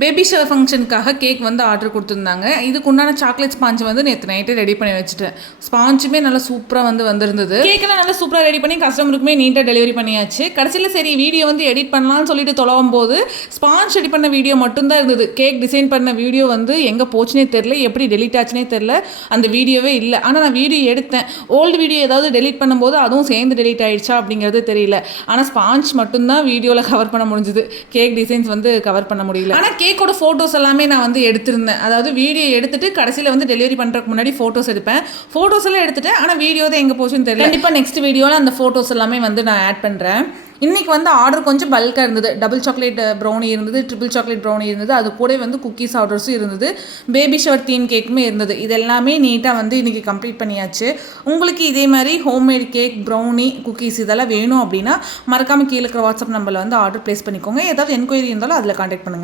Baby shower ஃபங்க்ஷனுக்காக cake வந்து order கொடுத்துருந்தாங்க. இதுக்கு உண்டான சாக்லேட் ஸ்பாஞ்ச் வந்து நேற்று நைட்டே ரெடி பண்ணி வச்சுட்டேன். ஸ்பாஞ்சுமே நல்லா சூப்பராக வந்து வந்திருந்தது. கேக்கெல்லாம் நல்லா சூப்பராக ரெடி பண்ணி கஸ்டமருக்குமே நீட்டாக டெலிவரி பண்ணியாச்சு. கடைசியில் சரி வீடியோ வந்து எடிட் பண்ணலாம்னு சொல்லிட்டு தொலைவும் போது ஸ்பாஞ்ச் ரெடி பண்ண வீடியோ மட்டும்தான் இருந்தது. கேக் டிசைன் பண்ண வீடியோ வந்து எங்கே போச்சுனே தெரில, எப்படி டெலிட் ஆச்சுனே தெரில. அந்த வீடியோவே இல்லை. ஆனால் நான் வீடியோ எடுத்தேன். ஓல்டு வீடியோ ஏதாவது டெலிட் பண்ணும்போது அதுவும் சேர்ந்து டெலிட் ஆகிடுச்சா அப்படிங்கிறது தெரியல. ஆனால் ஸ்பாஞ்ச் மட்டும்தான் வீடியோவில் கவர் பண்ண முடிஞ்சுது. கேக் டிசைன்ஸ் வந்து கவர் பண்ண முடியல. ஆனால் கேக்கோட ஃபோட்டோஸ் எல்லாமே நான் வந்து எடுத்திருந்தேன். அதாவது வீடியோ எடுத்துட்டு கடைசியில் வந்து டெலிவரி பண்ணுறதுக்கு முன்னாடி ஃபோட்டோஸ் எடுப்பேன். ஃபோட்டோஸ் எல்லாம் எடுத்துட்டேன். ஆனால் வீடியோ தான் எங்கே போச்சுன்னு தெரியல. கண்டிப்பாக நெக்ஸ்ட் வீடியோவில் அந்த ஃபோட்டோஸ் எல்லாமே வந்து நான் ஆட் பண்ணுறேன். இன்றைக்கி வந்து ஆர்டர் கொஞ்சம் பல்காக இருந்தது. டபுள் சாக்லேட் ப்ரௌனி இருந்தது, ட்ரிபிள் சாக்லேட் ப்ரௌனி இருந்தது, அது கூட வந்து குக்கீஸ் ஆர்டர்ஸும் இருந்தது, பேபி ஷவர் தீம் கேக்குமே இருந்தது. இது எல்லாமே நீட்டாக வந்து இன்றைக்கி கம்ப்ளீட் பண்ணியாச்சு. உங்களுக்கு இதே மாதிரி ஹோம்மேட் கேக், ப்ரௌனி, குக்கீஸ் இதெல்லாம் வேணும் அப்படின்னா மறக்காமல் கீழே இருக்கிற வாட்ஸ்அப் நம்பரில் வந்து ஆர்டர் ப்ளேஸ் பண்ணிக்கோங்க. ஏதாவது என்கொயரி இருந்தாலும் அதில் கான்டாக்ட் பண்ணுங்கள்.